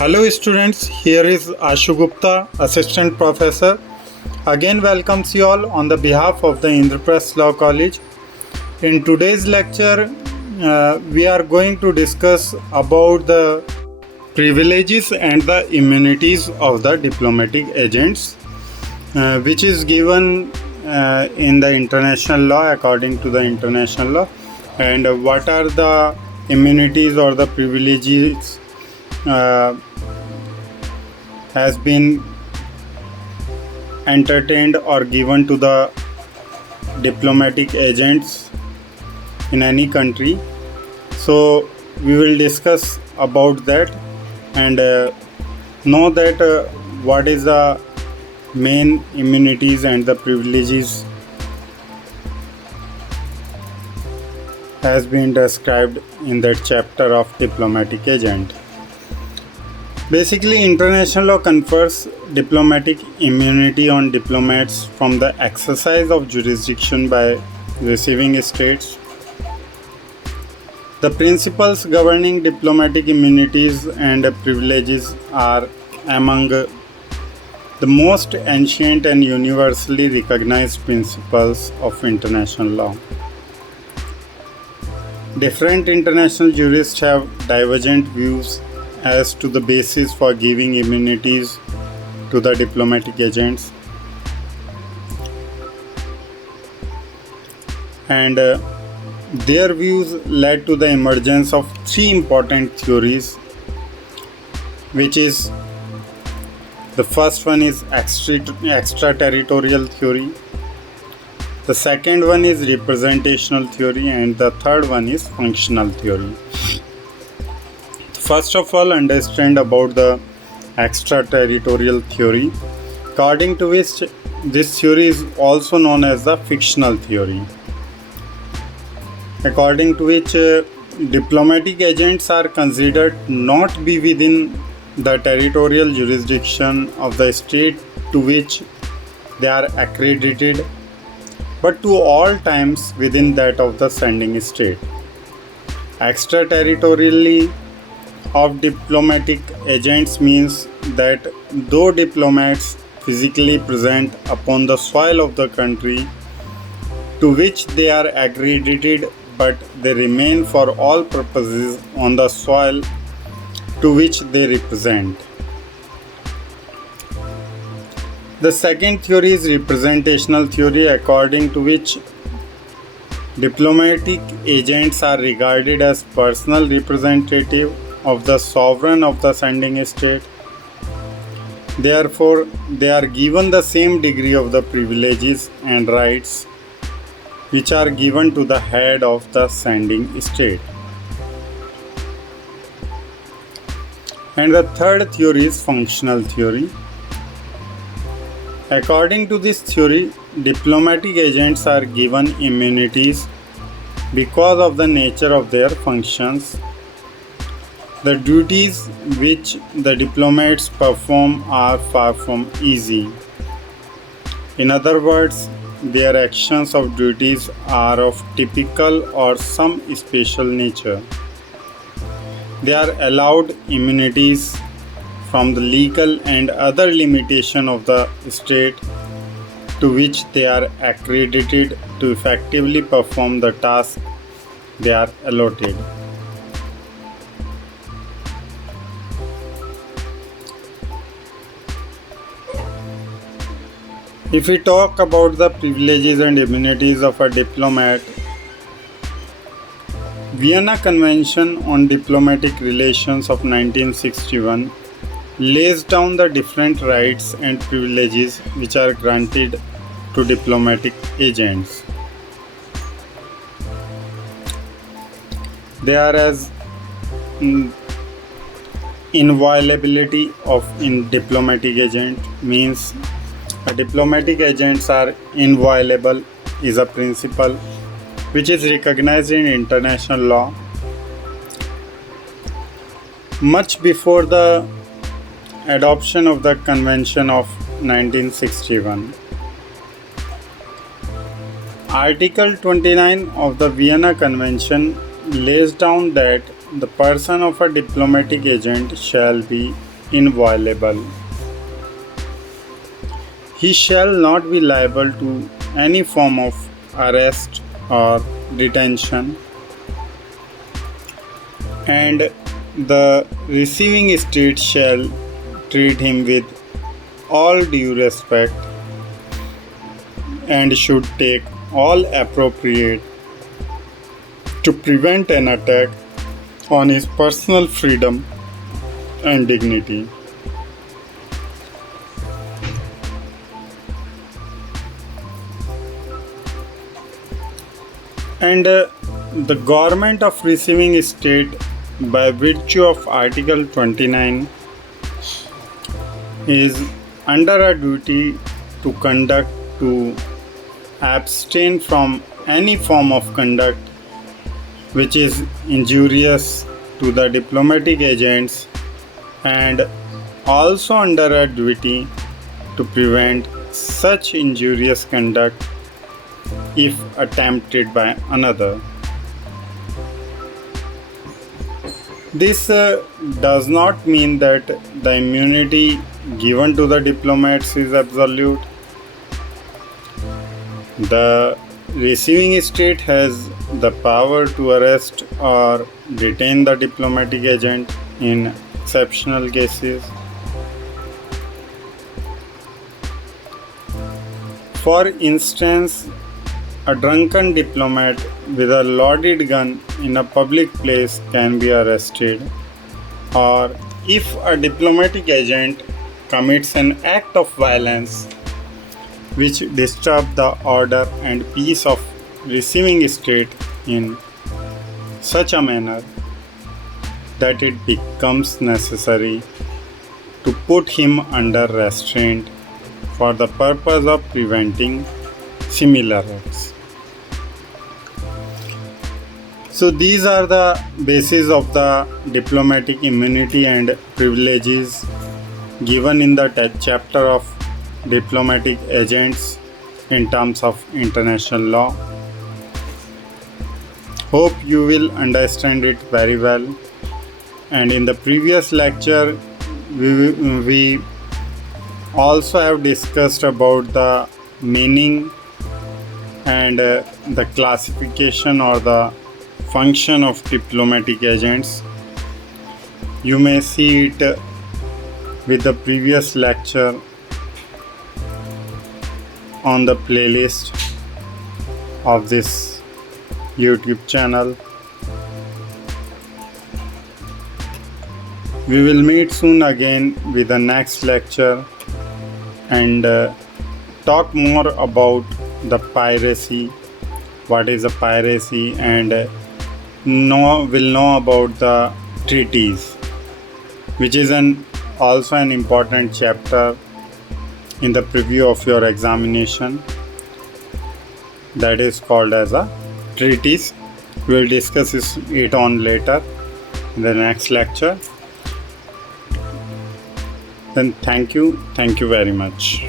Hello students, here is Ashu Gupta, Assistant Professor. Again welcomes you all on the behalf of the Indraprasth Law College. In today's lecture, we are going to discuss about the privileges and the immunities of the diplomatic agents, which is given in the international law according to the international law, and what are the immunities or the privileges has been entertained or given to the diplomatic agents in any country. So we will discuss about that and know that what is the main immunities and the privileges has been described in that chapter of diplomatic agent. Basically, international law confers diplomatic immunity on diplomats from the exercise of jurisdiction by receiving states. The principles governing diplomatic immunities and privileges are among the most ancient and universally recognized principles of international law. Different international jurists have divergent views as to the basis for giving immunities to the diplomatic agents, and their views led to the emergence of three important theories, which is the first one is extraterritorial theory, the second one is representational theory, and the third one is functional theory. First of all, understand about the extraterritorial theory, according to which this theory is also known as the fictional theory, according to which diplomatic agents are considered not be within the territorial jurisdiction of the state to which they are accredited, but to all times within that of the sending state. Extraterritorially of diplomatic agents means that though diplomats physically present upon the soil of the country to which they are accredited, but they remain for all purposes on the soil to which they represent. The second theory is representational theory, according to which diplomatic agents are regarded as personal representative of the sovereign of the sending state. Therefore, they are given the same degree of the privileges and rights which are given to the head of the sending state. And the third theory is functional theory. According to this theory, diplomatic agents are given immunities because of the nature of their functions. The duties which the diplomats perform are far from easy. In other words, their actions of duties are of typical or some special nature. They are allowed immunities from the legal and other limitation of the state to which they are accredited to effectively perform the task they are allotted. If we talk about the privileges and immunities of a diplomat, Vienna Convention on Diplomatic Relations of 1961 lays down the different rights and privileges which are granted to diplomatic agents. They are as inviolability of diplomatic agent means diplomatic agents are inviolable is a principle which is recognized in international law much before the adoption of the Convention of 1961. Article 29 of the Vienna Convention lays down that the person of a diplomatic agent shall be inviolable. He shall not be liable to any form of arrest or detention, and the receiving state shall treat him with all due respect and should take all appropriate to prevent an attack on his personal freedom and dignity. And the government of receiving state, by virtue of Article 29, is under a duty to conduct, to abstain from any form of conduct which is injurious to the diplomatic agents, and also under a duty to prevent such injurious conduct if attempted by another. This does not mean that the immunity given to the diplomats is absolute. The receiving state has the power to arrest or detain the diplomatic agent in exceptional cases. For instance, a drunken diplomat with a loaded gun in a public place can be arrested, or if a diplomatic agent commits an act of violence which disturbs the order and peace of receiving state in such a manner that it becomes necessary to put him under restraint for the purpose of preventing similar acts. So these are the bases of the diplomatic immunity and privileges given in the chapter of diplomatic agents in terms of international law. Hope you will understand it very well. And in the previous lecture, we also have discussed about the meaning and the classification or the function of diplomatic agents. You may see it with the previous lecture on the playlist of this YouTube channel. We will meet soon again with the next lecture and talk more about the piracy, what is the piracy, and will know about the treaties, which is also an important chapter in the preview of your examination, that is called as a treaties. We will discuss it on later in the next lecture. Then thank you very much.